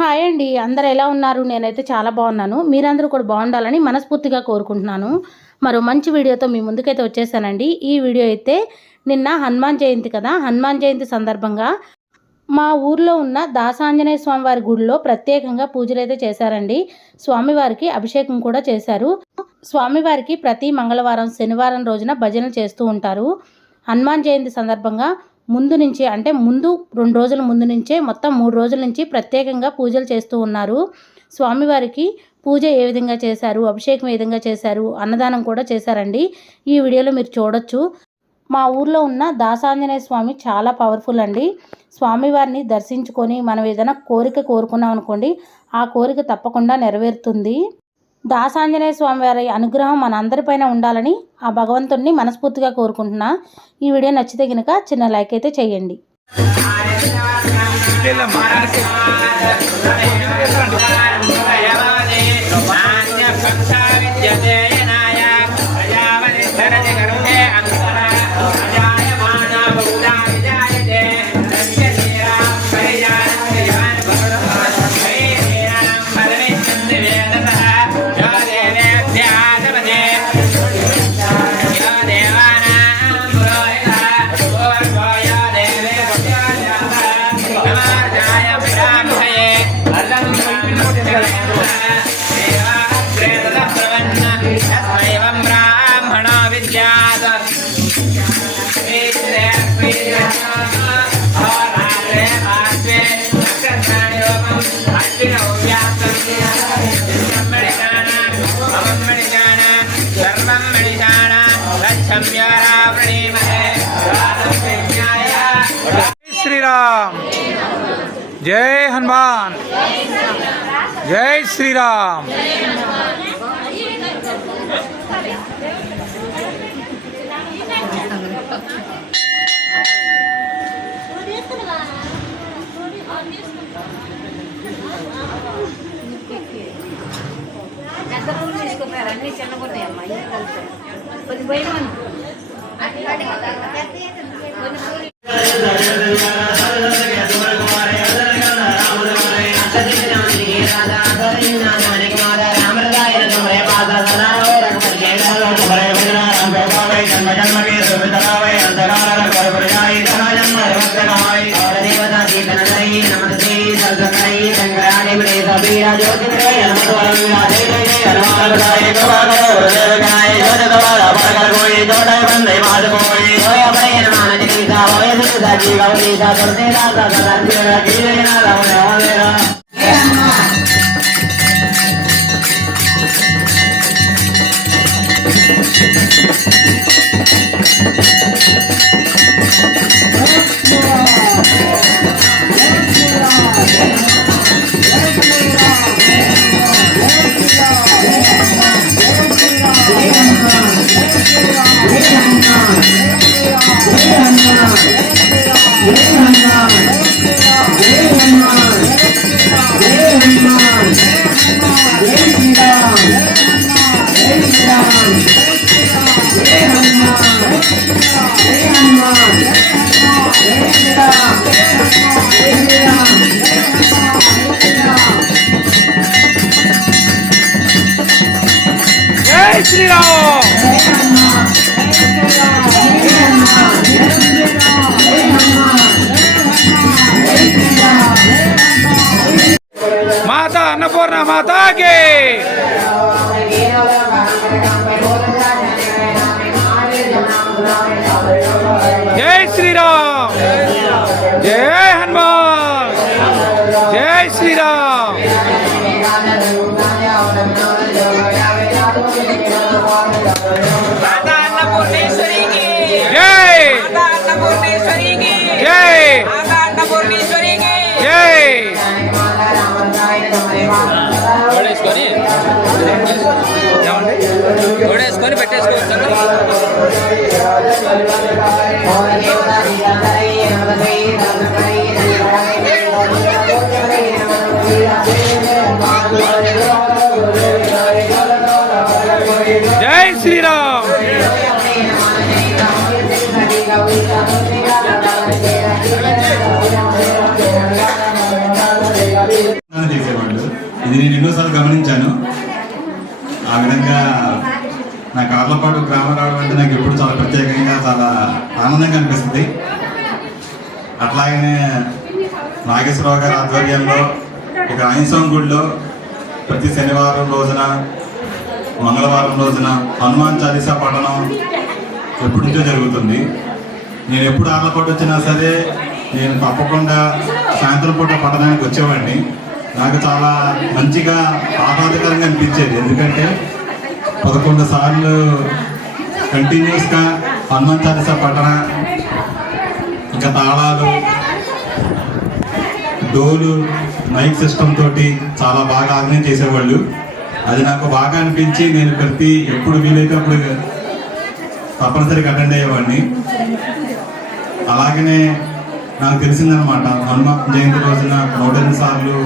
Hi అండి, అందరు ఎలా ఉన్నారు? నేనైతే చాలా బాగున్నాను. మీరందరూ కూడా బాగుండాలని మనస్ఫూర్తిగా కోరుకుంటున్నాను. మరో మంచి వీడియోతో మీ ముందుకైతే వచ్చేసానండి. ఈ వీడియో అయితే నిన్న హనుమాన్ జయంతి కదా, హనుమాన్ జయంతి సందర్భంగా మా ఊర్లో ఉన్న దాసాంజనేయ స్వామివారి గుడిలో ప్రత్యేకంగా పూజలు అయితే చేశారండి. స్వామివారికి అభిషేకం కూడా చేశారు. స్వామివారికి ప్రతి మంగళవారం, శనివారం రోజున భజనలు చేస్తూ ఉంటారు. హనుమాన్ జయంతి సందర్భంగా ముందు నుంచి అంటే ముందు 2 రోజుల ముందు నుంచే మొత్తం 3 రోజుల నుంచి ప్రత్యేకంగా పూజలు చేస్తూ ఉన్నారు. స్వామివారికి పూజ ఏ విధంగా చేశారు, అభిషేకం ఏ విధంగా చేశారు, అన్నదానం కూడా చేశారండి. ఈ వీడియోలో మీరు చూడొచ్చు. మా ఊర్లో ఉన్న దాసాంజనేయ స్వామి చాలా పవర్ఫుల్ అండి. స్వామివారిని దర్శించుకొని మనం ఏదైనా కోరిక కోరుకున్నాం అనుకోండి, ఆ కోరిక తప్పకుండా నెరవేరుతుంది. దాసాంజనేయ స్వామివారి అనుగ్రహం మన అందరిపైన ఉండాలని ఆ భగవంతుడిని మనస్ఫూర్తిగా కోరుకుంటున్నా. ఈ వీడియో నచ్చితే కనుక చిన్న లైక్ అయితే చేయండి. श्री राम। जय हनुमान। जय श्री राम। जय श्री राम। माता अन्नपूर्णा माता के। जय श्री राम। जय हनुमान। जय श्री राम। माता अन्नपूर्णेश्वरी की जय। माता अन्नपूर्णेश्वरी की जय। माता अन्नपूर्णेश्वरी की जय। ఓడేసుకొని పెట్టేసుకోవచ్చు. जय श्री राम। ఇది నేను ఎన్నోసార్లు గమనించాను. ఆ విధంగా నా కార్లపాటు గ్రామం రావడం అంటే నాకు ఎప్పుడు చాలా ప్రత్యేకంగా చాలా ఆనందంగా అనిపిస్తుంది. అట్లాగనే నాగేశ్వరరావు గారి ఆధ్వర్యంలో ఇక్కడ ఆంజనేయ గుడిలో ప్రతి శనివారం రోజున మంగళవారం రోజున హనుమాన్ చాలీసా పఠనం ఎప్పటి నుంచో జరుగుతుంది. నేను ఎప్పుడు ఆర్లపాటు వచ్చినా సరే నేను తప్పకుండా సాయంత్రం పూట పట్టణానికి వచ్చేవాడిని. నాకు చాలా మంచిగా ఆహ్లాదకరంగా అనిపించేది. ఎందుకంటే 11 సార్లు కంటిన్యూస్గా హనుమాన్ చాలీసా పఠన, ఇంకా తాళాలు, డోలు, మైక్ సిస్టమ్ తోటి చాలా బాగా ఆర్గనైజ్ చేసేవాళ్ళు. అది నాకు బాగా అనిపించి నేను ఎప్పుడు వీలైతే అప్పుడు తప్పనిసరిగా అటెండ్ అయ్యేవాడిని. అలాగనే నాకు తెలిసిందనమాట హనుమాన్ జయంతి రోజున 108 సార్లు